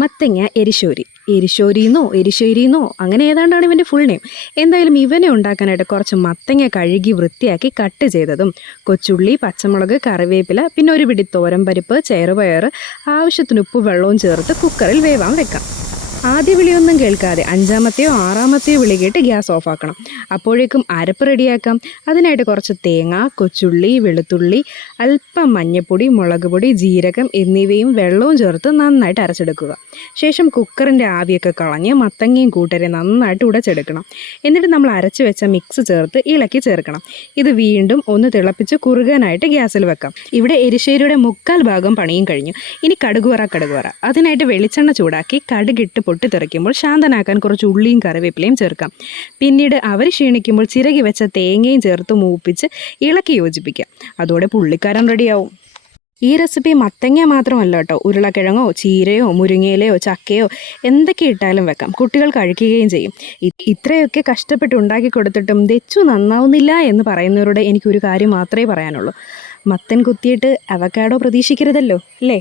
മത്തങ്ങ എരിശോരി, എരിശ്ശേരിന്നോ അങ്ങനെ ഏതാണ്ടാണ് ഇവൻ്റെ ഫുൾ നെയിം. എന്തായാലും ഇവനെ ഉണ്ടാക്കാനായിട്ട് കുറച്ച് മത്തങ്ങ കഴുകി വൃത്തിയാക്കി കട്ട് ചെയ്തതും, കൊച്ചുള്ളി, പച്ചമുളക്, കറിവേപ്പില, പിന്നെ ഒരു പിടി തോരമ്പരിപ്പ്, ചെറുപയർ, ആവശ്യത്തിന് ഉപ്പ് വെള്ളവും ചേർത്ത് കുക്കറിൽ വേവാൻ വെക്കാം. ആദ്യ വിളിയൊന്നും കേൾക്കാതെ അഞ്ചാമത്തെയോ ആറാമത്തെയോ വിളി കേട്ട് ഗ്യാസ് ഓഫാക്കണം. അപ്പോഴേക്കും അരപ്പ് റെഡിയാക്കാം. അതിനായിട്ട് കുറച്ച് തേങ്ങ, കൊച്ചുള്ളി, വെളുത്തുള്ളി, അല്പം മഞ്ഞൾപ്പൊടി, മുളക് പൊടി, ജീരകം എന്നിവയും വെള്ളവും ചേർത്ത് നന്നായിട്ട് അരച്ചെടുക്കുക. ശേഷം കുക്കറിൻ്റെ ആവിയൊക്കെ കളഞ്ഞ് മത്തങ്ങയും കൂട്ടരെ നന്നായിട്ട് ഉടച്ചെടുക്കണം. എന്നിട്ട് നമ്മൾ അരച്ച് വെച്ച മിക്സ് ചേർത്ത് ഇളക്കി ചേർക്കണം. ഇത് വീണ്ടും ഒന്ന് തിളപ്പിച്ച് കുറുകാനായിട്ട് ഗ്യാസിൽ വെക്കാം. ഇവിടെ എരിശ്ശേരിയുടെ 1/4 ഭാഗം പണിയും കഴിഞ്ഞു. ഇനി കടുകുവറ. അതിനായിട്ട് വെളിച്ചെണ്ണ ചൂടാക്കി കടുകിട്ട് പൊട്ടിത്തെറിക്കുമ്പോൾ ശാന്തനാക്കാൻ കുറച്ച് ഉള്ളിയും കറിവേപ്പിലയും ചേർക്കാം. പിന്നീട് അവർ ക്ഷീണിക്കുമ്പോൾ ചിരകി വെച്ച തേങ്ങയും ചേർത്ത് മൂപ്പിച്ച് ഇളക്കി യോജിപ്പിക്കാം. അതോടെ പുള്ളിക്കാരൻ റെഡിയാവും. ഈ റെസിപ്പി മത്തങ്ങ മാത്രമല്ല കേട്ടോ, ഉരുളക്കിഴങ്ങോ ചീരയോ മുരിങ്ങയിലയോ ചക്കയോ എന്തൊക്കെ ഇട്ടാലും വെക്കാം. കുട്ടികൾ കഴിക്കുകയും ചെയ്യും. ഇത്രയൊക്കെ കഷ്ടപ്പെട്ട് ഉണ്ടാക്കി കൊടുത്തിട്ടും ദച്ചു നന്നാവുന്നില്ല എന്ന് പറയുന്നവരോട് എനിക്കൊരു കാര്യം മാത്രമേ പറയാനുള്ളൂ: മത്തൻ കുത്തിയിട്ട് അവക്കാഡോ പ്രതീക്ഷിക്കരുതല്ലോ, അല്ലേ?